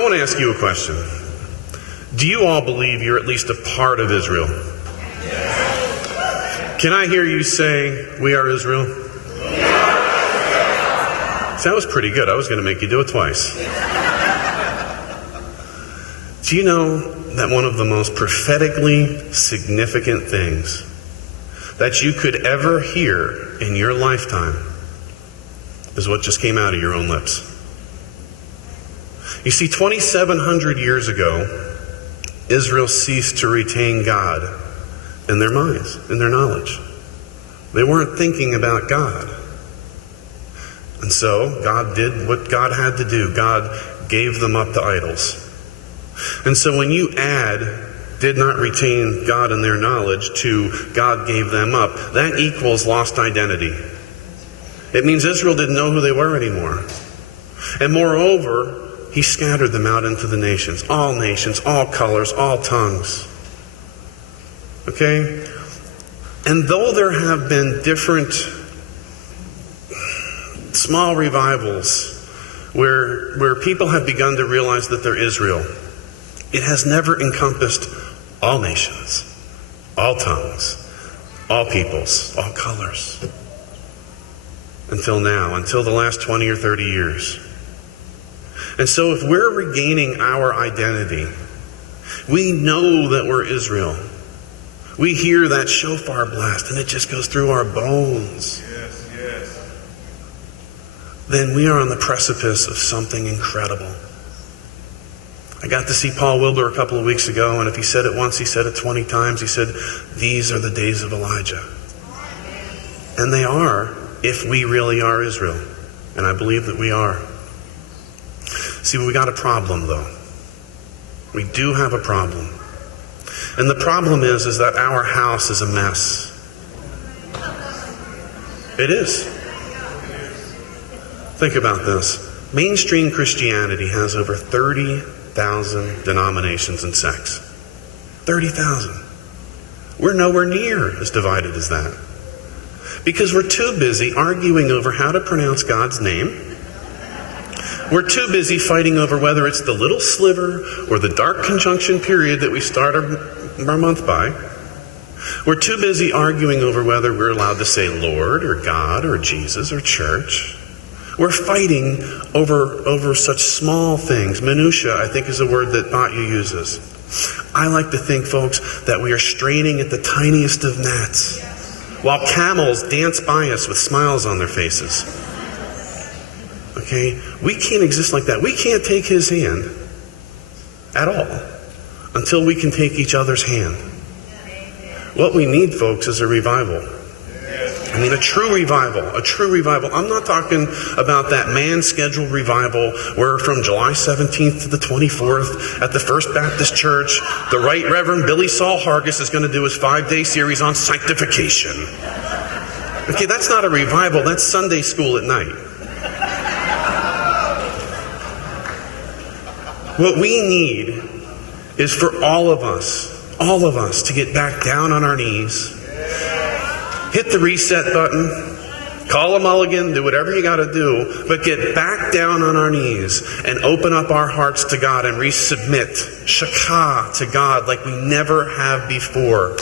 I want to ask you a question. Do you all believe you're at least a part of Israel? Can I hear you say, we are Israel? So that was pretty good. I was going to make you do it twice. Do you know that one of the most prophetically significant things that you could ever hear in your lifetime is what just came out of your own lips? You see, 2,700 years ago, Israel ceased to retain God in their minds, in their knowledge. They weren't thinking about God. And so God did what God had to do. God gave them up to idols. And so when you add did not retain God in their knowledge to God gave them up, that equals lost identity. It means Israel didn't know who they were anymore. And moreover, he scattered them out into the nations, all colors, all tongues. Okay? And though there have been different small revivals where people have begun to realize that they're Israel, it has never encompassed all nations, all tongues, all peoples, all colors. Until now, until the last 20 or 30 years. And so if we're regaining our identity, we know that we're Israel. We hear that shofar blast and it just goes through our bones. Yes, yes. Then we are on the precipice of something incredible. I got to see Paul Wilbur a couple of weeks ago, and if he said it once, he said it 20 times. He said, these are the days of Elijah. And they are, if we really are Israel. And I believe that we are. See, we got a problem, though. We do have a problem. And the problem is that our house is a mess. It is. Think about this. Mainstream Christianity has over 30,000 denominations and sects. 30,000. We're nowhere near as divided as that. Because we're too busy arguing over how to pronounce God's name. We're too busy fighting over whether it's the little sliver or the dark conjunction period that we start our month by. We're too busy arguing over whether we're allowed to say Lord or God or Jesus or church. We're fighting over such small things. Minutia, I think, is a word that Batya uses. I like to think, folks, that we are straining at the tiniest of gnats, while camels dance by us with smiles on their faces. Okay? We can't exist like that. We can't take his hand at all until we can take each other's hand. What we need, folks, is a revival. I mean, a true revival. A true revival. I'm not talking about that man-scheduled revival where from July 17th to the 24th at the First Baptist Church, the Right Reverend Billy Saul Hargis is going to do his 5-day series on sanctification. Okay, that's not a revival. That's Sunday school at night. What we need is for all of us to get back down on our knees, hit the reset button, call a mulligan, do whatever you got to do, but get back down on our knees and open up our hearts to God and resubmit, shakah, to God like we never have before.